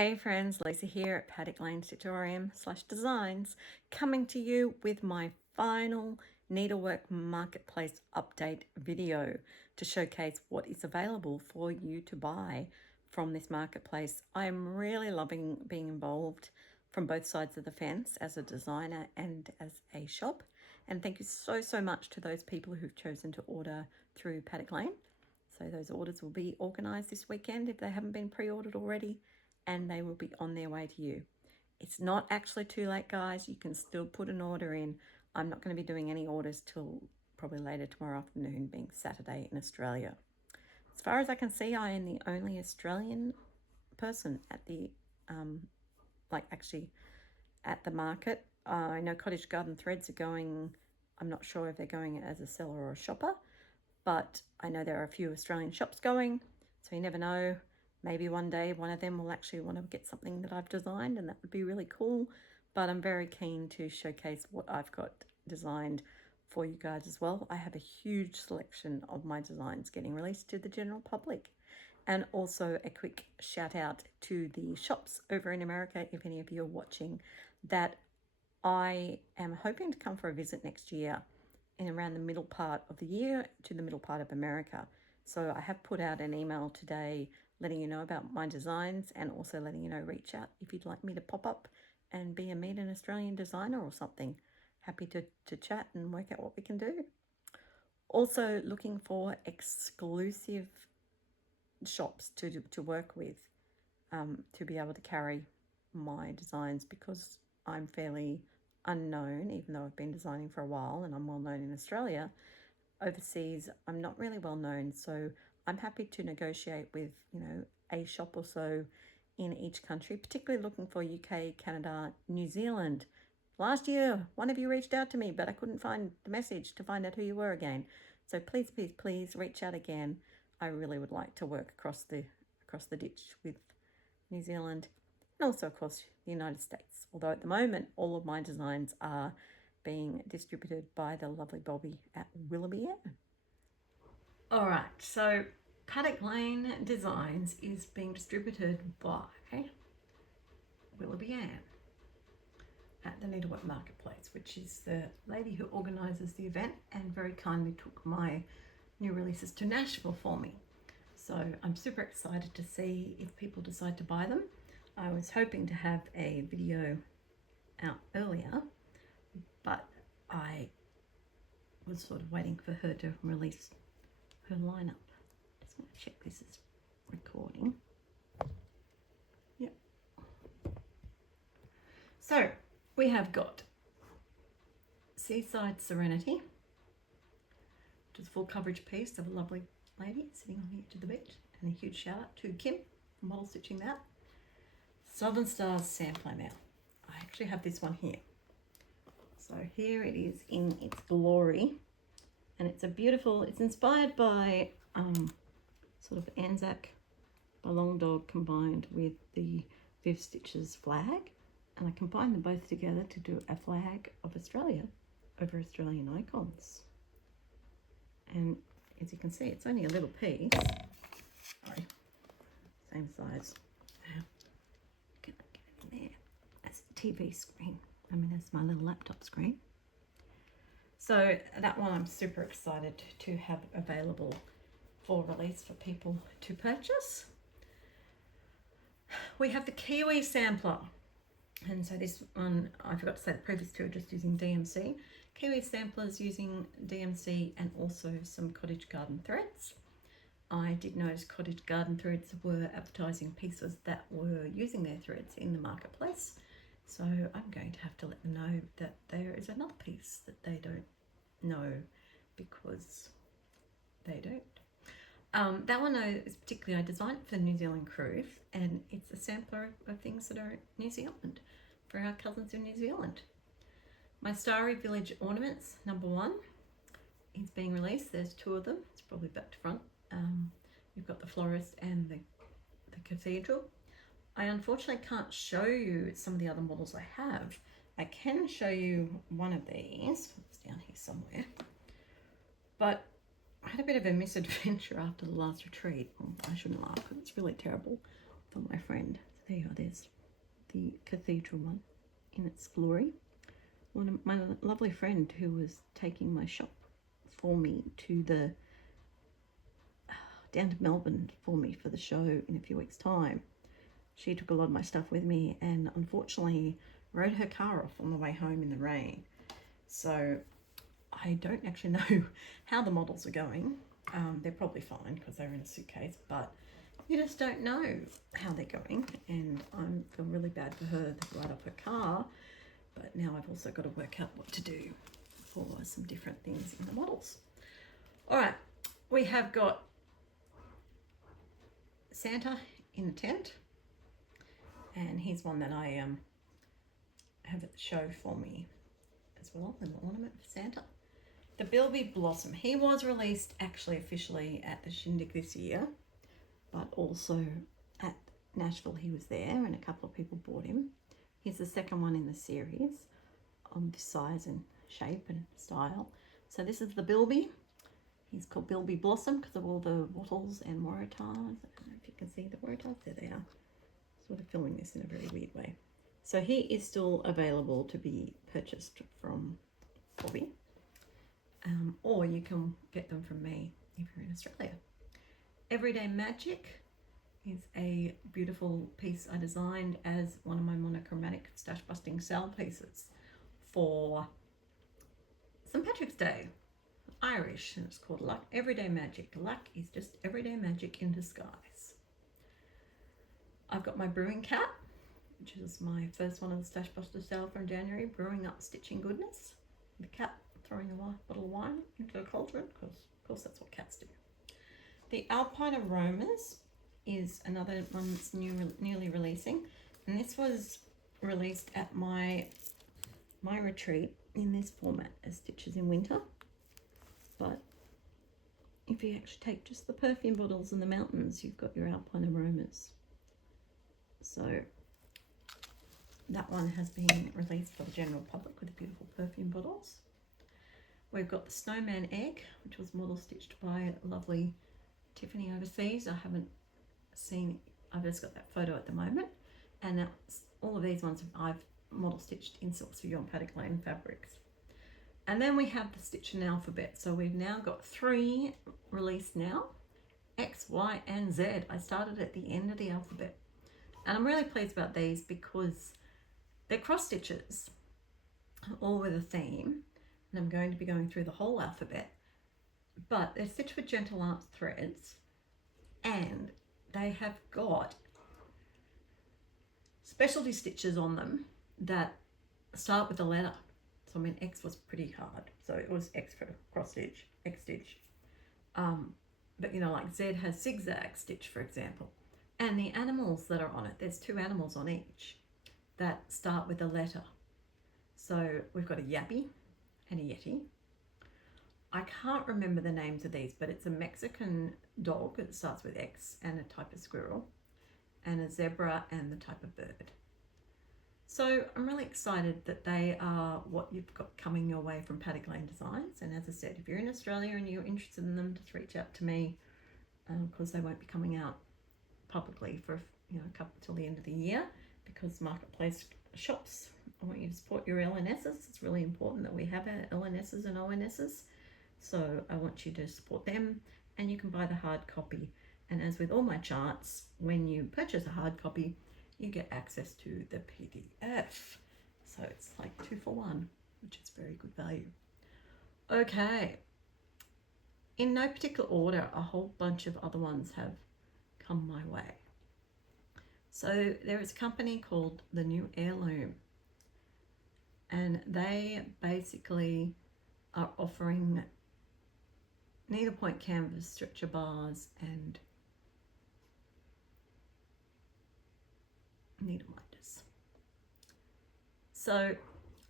Hey friends, Lisa here at Paddock Lane Stitchorium/Designs, coming to you with my final Needlework Marketplace update video to showcase what is available for you to buy from this marketplace. I'm really loving being involved from both sides of the fence as a designer and as a shop. And thank you so much to those people who've chosen to order through Paddock Lane. So those orders will be organised this weekend if they haven't been pre-ordered already, and they will be on their way to you. It's not actually too late, guys. You can still put an order in. I'm not going to be doing any orders till probably later tomorrow afternoon, being Saturday in Australia. As far as I can see, I am the only Australian person at the at the market. I know Cottage Garden Threads are going. I'm not sure if they're going as a seller or a shopper, but I know there are a few Australian shops going, so you never know. Maybe one day one of them will actually want to get something that I've designed, and that would be really cool. But I'm very keen to showcase what I've got designed for you guys as well. I have a huge selection of my designs getting released to the general public. And also a quick shout out to the shops over in America, if any of you are watching, that I am hoping to come for a visit next year in around the middle part of the year to the middle part of America. So I have put out an email today letting you know about my designs, and also letting you know, reach out if you'd like me to pop up and be a meet an Australian designer or something. Happy to chat and work out what we can do. Also looking for exclusive shops to work with, to be able to carry my designs, because I'm fairly unknown, even though I've been designing for a while and I'm well known in Australia. Overseas, I'm not really well known, so I'm happy to negotiate with, a shop or so in each country, particularly looking for UK, Canada, New Zealand. Last year, one of you reached out to me, but I couldn't find the message to find out who you were again. So please reach out again. I really would like to work across the ditch with New Zealand, and also, of course, the United States. Although at the moment, all of my designs are being distributed by the lovely Bobby at Willoughby Air. All right, so Paddock Lane Designs is being distributed by Willoughby Air at the Needlework Marketplace, which is the lady who organises the event and very kindly took my new releases to Nashville for me. So I'm super excited to see if people decide to buy them. I was hoping to have a video out earlier, but I was sort of waiting for her to release her lineup. Just going to check this is recording. Yep. So we have got Seaside Serenity, which is a full coverage piece of a lovely lady sitting on the edge of the beach, and a huge shout out to Kim for model stitching that. Southern Stars sampler now. I actually have this one here. So here it is in its glory, and it's a beautiful, it's inspired by sort of Anzac by Long Dog combined with the Viv Stitches flag, and I combined them both together to do a flag of Australia over Australian icons. And as you can see, it's only a little piece. Sorry, same size. Wow. Can I get it in there? That's the TV screen. I mean, that's my little laptop screen. So that one I'm super excited to have available for release for people to purchase. We have the Kiwi sampler. And so this one, I forgot to say the previous two are just using DMC. Kiwi samplers using DMC and also some Cottage Garden Threads. I did notice Cottage Garden Threads were advertising pieces that were using their threads in the marketplace. So I'm going to have to let them know that there is another piece that they don't know, because they don't. That one is particularly, I designed for the New Zealand cruise, and it's a sampler of things that are in New Zealand for our cousins in New Zealand. My Starry Village ornaments, number 1, is being released. There's 2 of them. It's probably back to front. You've got the florist and the cathedral. I unfortunately can't show you some of the other models I have. I can show you one of these. It's down here somewhere. But I had a bit of a misadventure after the last retreat. I shouldn't laugh because it's really terrible for my friend. there you are, there's the cathedral one in its glory. One of my lovely friend who was taking my shop for me to the down to Melbourne for me for the show in a few weeks' time. She took a lot of my stuff with me and unfortunately rode her car off on the way home in the rain. So I don't actually know how the models are going. They're probably fine because they're in a suitcase, but you just don't know how they're going. And I feel really bad for her to ride off her car, but now I've also got to work out what to do for some different things in the models. All right, we have got Santa in a tent, and here's one that I have at the show for me as well, an ornament for Santa. The Bilby Blossom. He was released actually officially at the Shindig this year, but also at Nashville he was there and a couple of people bought him. He's the second one in the series on this size and shape and style. So this is the Bilby. He's called Bilby Blossom because of all the wattles and waratahs. I don't know if you can see the waratahs. There they are. Sort of filming this in a very weird way. So he is still available to be purchased from Bobby. Or you can get them from me if you're in Australia. Everyday Magic is a beautiful piece I designed as one of my monochromatic stash busting sale pieces for St. Patrick's Day. Irish, and it's called Luck. Everyday Magic. Luck is just everyday magic in disguise. I've got my brewing cat, which is my first one of the Stash Buster sale from January, brewing up stitching goodness. The cat throwing a bottle of wine into a cauldron, because of course that's what cats do. The Alpine Aromas is another one that's newly releasing, and this was released at my retreat in this format as Stitches in Winter. But if you actually take just the perfume bottles in the mountains, you've got your Alpine Aromas. So that one has been released for the general public with the beautiful perfume bottles. We've got the Snowman Egg, which was model stitched by lovely Tiffany overseas. I haven't seen, I've just got that photo at the moment. And that's, all of these ones I've model stitched in Silks for You on Paddock Lane fabrics. And then we have the Stitch and Alphabet. So we've now got 3 released now, X, Y, and Z. I started at the end of the alphabet. And I'm really pleased about these because they're cross stitches, all with a theme. And I'm going to be going through the whole alphabet. But they're stitched with Gentle Art threads. And they have got specialty stitches on them that start with a letter. So I mean, X was pretty hard. So it was X for cross stitch, X stitch. But you know, like Z has zigzag stitch, for example. And the animals that are on it, there's 2 animals on each that start with a letter. So we've got a Yappy and a Yeti. I can't remember the names of these, but it's a Mexican dog that starts with X and a type of squirrel, and a zebra and the type of bird. So I'm really excited that they are what you've got coming your way from Paddock Lane Designs. And as I said, if you're in Australia and you're interested in them, just reach out to me, because they won't be coming out publicly for a couple till the end of the year, because Marketplace shops, I want you to support your LNSs. It's really important that we have our LNSs and ONSs. So I want you to support them, and you can buy the hard copy. And as with all my charts, when you purchase a hard copy, you get access to the PDF. So it's like 2 for 1, which is very good value. Okay. In no particular order, a whole bunch of other ones have come my way. So there is a company called The New Heirloom, and they basically are offering needlepoint canvas, stretcher bars, and needle minders. So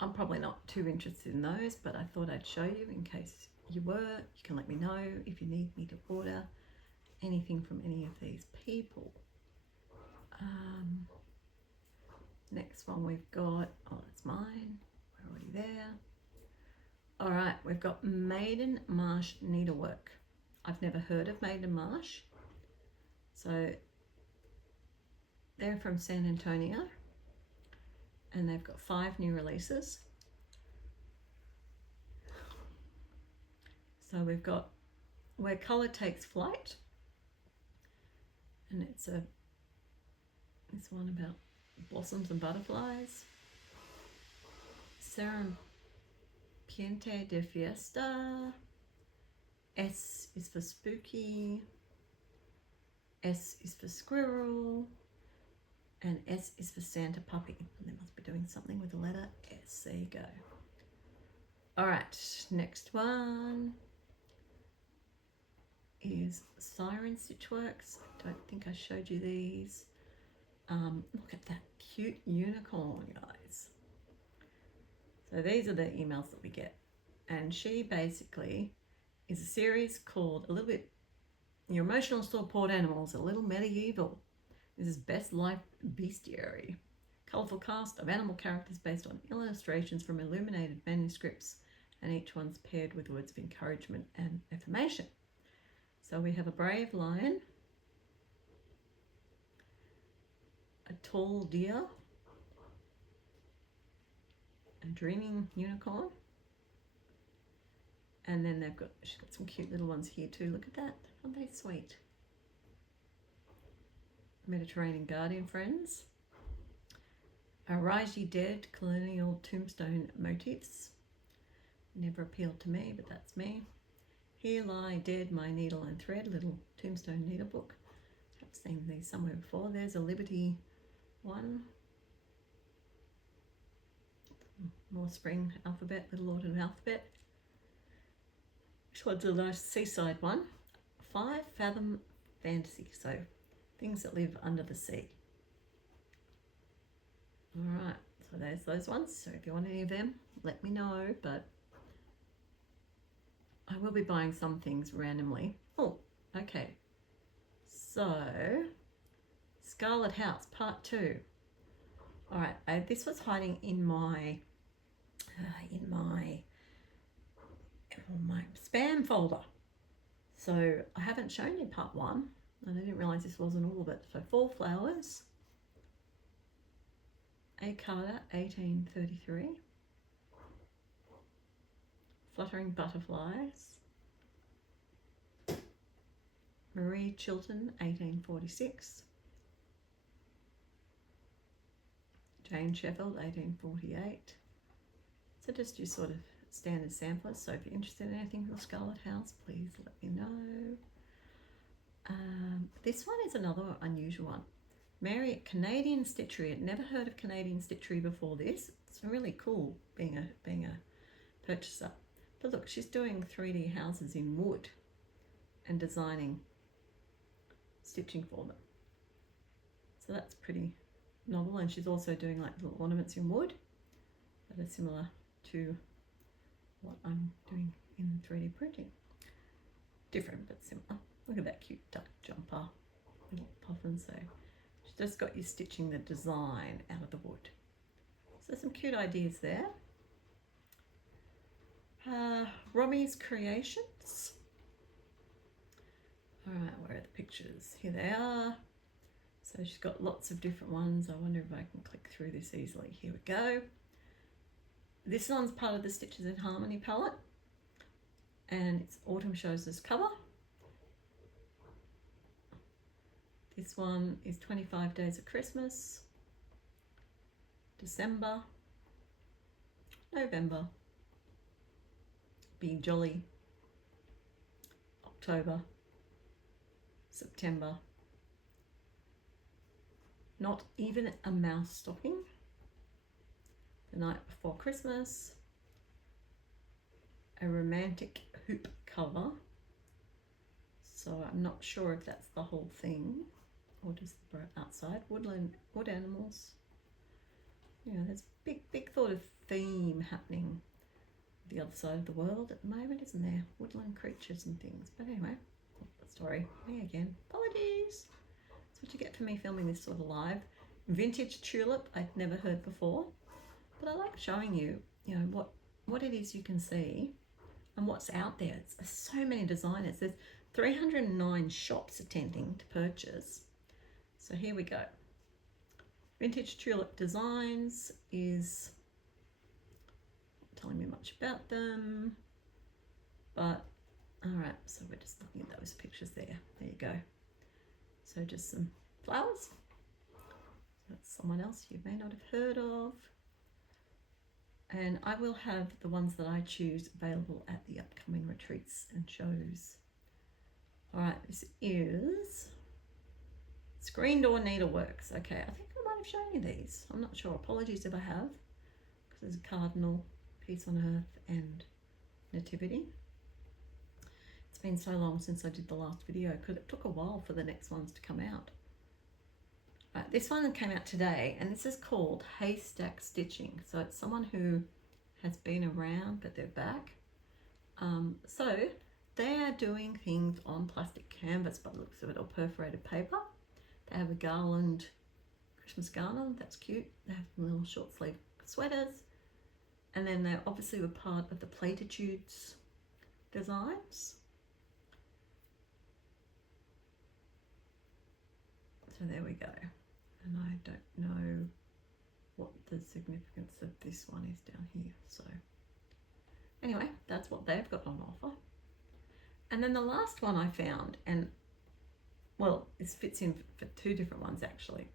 I'm probably not too interested in those, but I thought I'd show you in case you were. You can let me know if you need me to order anything from any of these people. Next one we've got, oh, that's mine. We're already there. All right, we've got Maiden Marsh Needlework. I've never heard of Maiden Marsh. So They're from San Antonio, and they've got 5 new releases. So we've got Where Colour Takes Flight, and it's one about blossoms and butterflies. Serpiente de Fiesta. S is for spooky. S is for squirrel. And S is for Santa puppy. And they must be doing something with the letter S. There you go. All right, next one is Siren Stitchworks. I don't think I showed you these. Look at that cute unicorn, guys. So these are the emails that we get. And she basically is a series called Your Emotional Support Animals, a Little Medieval. This is Best Life Bestiary. Colourful cast of animal characters based on illustrations from illuminated manuscripts, and each one's paired with words of encouragement and affirmation. So we have a brave lion, a tall deer, a dreaming unicorn, and then she's got some cute little ones here too. Look at that, aren't they sweet? Mediterranean guardian friends. Araiji dead colonial tombstone motifs. Never appealed to me, but that's me. Here lie dead my needle and thread, little tombstone needlebook. I've seen these somewhere before. There's a Liberty one. More spring alphabet, little autumn alphabet. This one's a nice seaside one. 5 Fathom Fantasy, so things that live under the sea. All right, so there's those ones. So if you want any of them, let me know, but I will be buying some things randomly. Oh, okay. So, Scarlet House, Part 2. All right, this was hiding in my spam folder. So I haven't shown you Part 1, and I didn't realise this wasn't all of it. So 4 Flowers, A. Carter, 1833. Fluttering Butterflies, Marie Chilton, 1846. Jane Sheffield, 1848. So just your sort of standard samplers. So if you're interested in anything from Scarlet House, please let me know. This one is another unusual one. Mary, Canadian Stitchery. I'd never heard of Canadian Stitchery before this. It's really cool being a purchaser. But look, she's doing 3D houses in wood and designing stitching for them. So that's pretty novel. And she's also doing like little ornaments in wood that are similar to what I'm doing in 3D printing. Different but similar. Look at that cute duck jumper, little puffin. So she's just got you stitching the design out of the wood. So some cute ideas there. Romy's Creations. All right, where are the pictures? Here they are. So she's got lots of different ones. I wonder if I can click through this easily. Here we go. This one's part of the Stitches in Harmony palette, and it's Autumn Shows as cover. This one is 25 Days of Christmas, December, November, Be Jolly, October, September, Not Even a Mouse Stocking, The Night Before Christmas, a romantic hoop cover. So I'm not sure if that's the whole thing or just the outside. Wood animals. You know, there's big sort of theme happening the other side of the world at the moment, isn't there? Woodland creatures and things. But anyway, sorry, me again. Apologies. That's what you get for me filming this sort of live. Vintage tulip, I'd never heard before. But I like showing you, you know, what it is you can see and what's out there. There's so many designers. There's 309 shops attending to purchase. So here we go. Vintage Tulip Designs is not telling me much about them, but all right, so we're just looking at those pictures there. There you go. So just some flowers. That's someone else you may not have heard of. And I will have the ones that I choose available at the upcoming retreats and shows. All right, this is Screen Door Needleworks. Okay, I think I might have shown you these. I'm not sure. Apologies if I have, because there's a cardinal, peace on earth, and nativity. It's been so long since I did the last video because it took a while for the next ones to come out. Right, this one came out today, and this is called Haystack Stitching. So it's someone who has been around, but they're back. So they are doing things on plastic canvas by the looks of it, or perforated paper. They have a garland, Christmas garland, that's cute. They have little short sleeve sweaters. And then they obviously were part of the Platitudes designs. So there we go. And I don't know what the significance of this one is down here. So anyway, that's what they've got on offer. And then the last one I found, and well, this fits in for two different ones actually.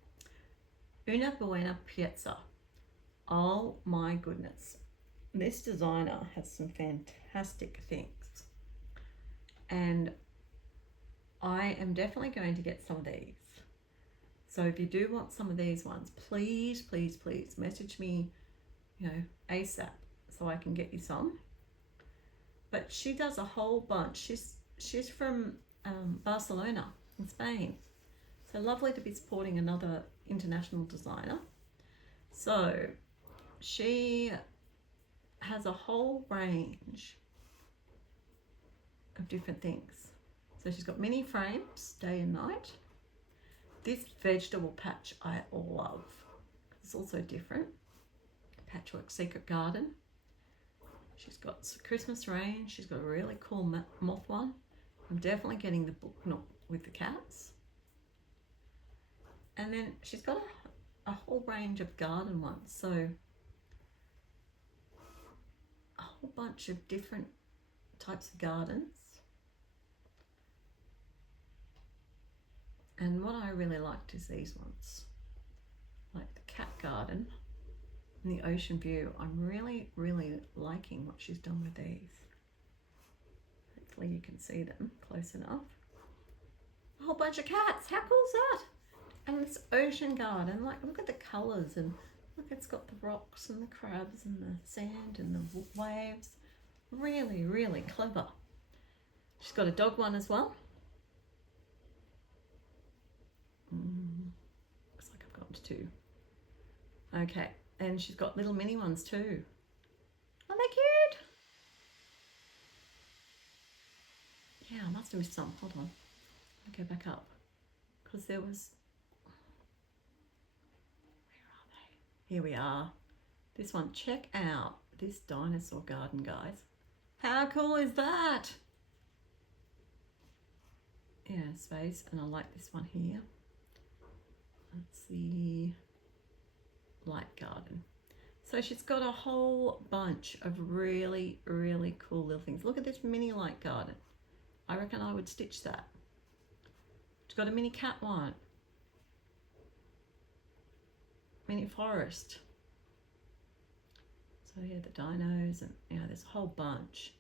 Una Buena Piazza. Oh my goodness. This designer has some fantastic things. And I am definitely going to get some of these. So if you do want some of these ones, please, please, please message me, ASAP so I can get you some. But she does a whole bunch. She's from Barcelona in Spain. So lovely to be supporting another international designer. So she has a whole range of different things. So she's got mini frames, day and night. This vegetable patch I love. It's also different. Patchwork Secret Garden. She's got Christmas range. She's got a really cool moth one. I'm definitely getting the book nook with the cats. And then she's got a whole range of garden ones. So a whole bunch of different types of gardens. And what I really liked is these ones, like the cat garden and the ocean view. I'm really, really liking what she's done with these. Hopefully you can see them close enough. A whole bunch of cats, how cool is that? And this ocean garden, like look at the colours, and look, it's got the rocks and the crabs and the sand and the waves. Really, really clever. She's got a dog one as well. Looks like I've gotten to two. Okay, and she's got little mini ones too. Aren't they cute? Yeah, I must have missed some. Hold on. I'll go back up. Because there was... Where are they? Here we are. This one. Check out this dinosaur garden, guys. How cool is that? Yeah, space. And I like this one here. That's the light garden. So she's got a whole bunch of really, really cool little things. Look at this mini light garden. I reckon I would stitch that. She's got a mini cat one. Mini forest. So yeah, the dinos, and there's a whole bunch.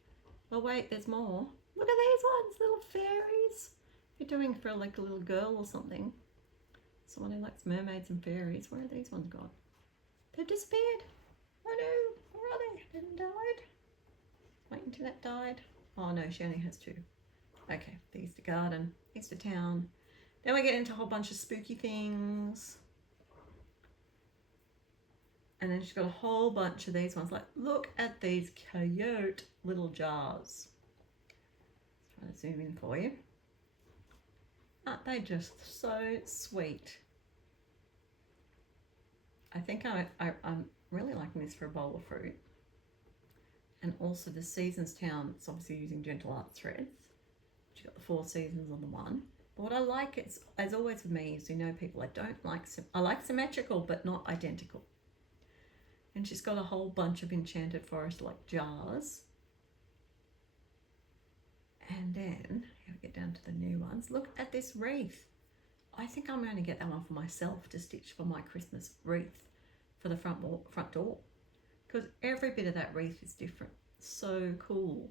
Oh wait, there's more. Look at these ones, little fairies. If you're doing for like a little girl or something. Someone who likes mermaids and fairies. Where are these ones gone? They've disappeared. Oh no, where are they? They died. My internet died. Oh no, she only has two. Okay, the Easter garden, Easter town. Then we get into a whole bunch of spooky things. And then she's got a whole bunch of these ones. Like, look at these cute little jars. Let's try to zoom in for you. Aren't they just so sweet? I think I'm really liking this for a bowl of fruit. And also the Seasons Town, it's obviously using Gentle Art threads. She's got the 4 seasons on the one. But what I like, is, as always with me, is, you know, people, I like symmetrical but not identical. And she's got a whole bunch of enchanted forest like jars. And then, here we get down to the new ones. Look at this wreath. I think I'm going to get that one for myself to stitch for my Christmas wreath for the front door. Because every bit of that wreath is different. So cool.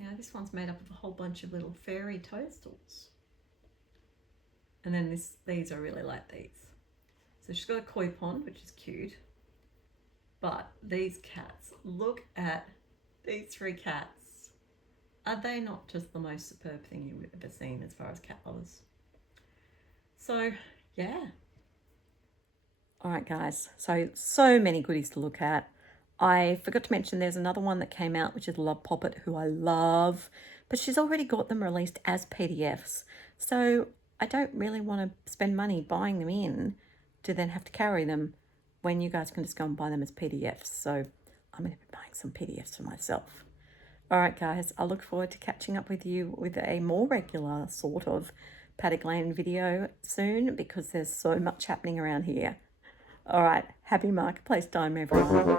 Now this one's made up of a whole bunch of little fairy toadstools. And then these, I really like these. So she's got a koi pond, which is cute. But these cats, look at these 3 cats. Are they not just the most superb thing you've ever seen as far as cat lovers? So, yeah. All right, guys. So many goodies to look at. I forgot to mention there's another one that came out, which is Love Poppet, who I love. But she's already got them released as PDFs. So I don't really want to spend money buying them in to then have to carry them when you guys can just go and buy them as PDFs. So I'm going to be buying some PDFs for myself. All right, guys, I look forward to catching up with you with a more regular sort of Paddock Lane video soon, because there's so much happening around here. All right, happy marketplace time, everyone.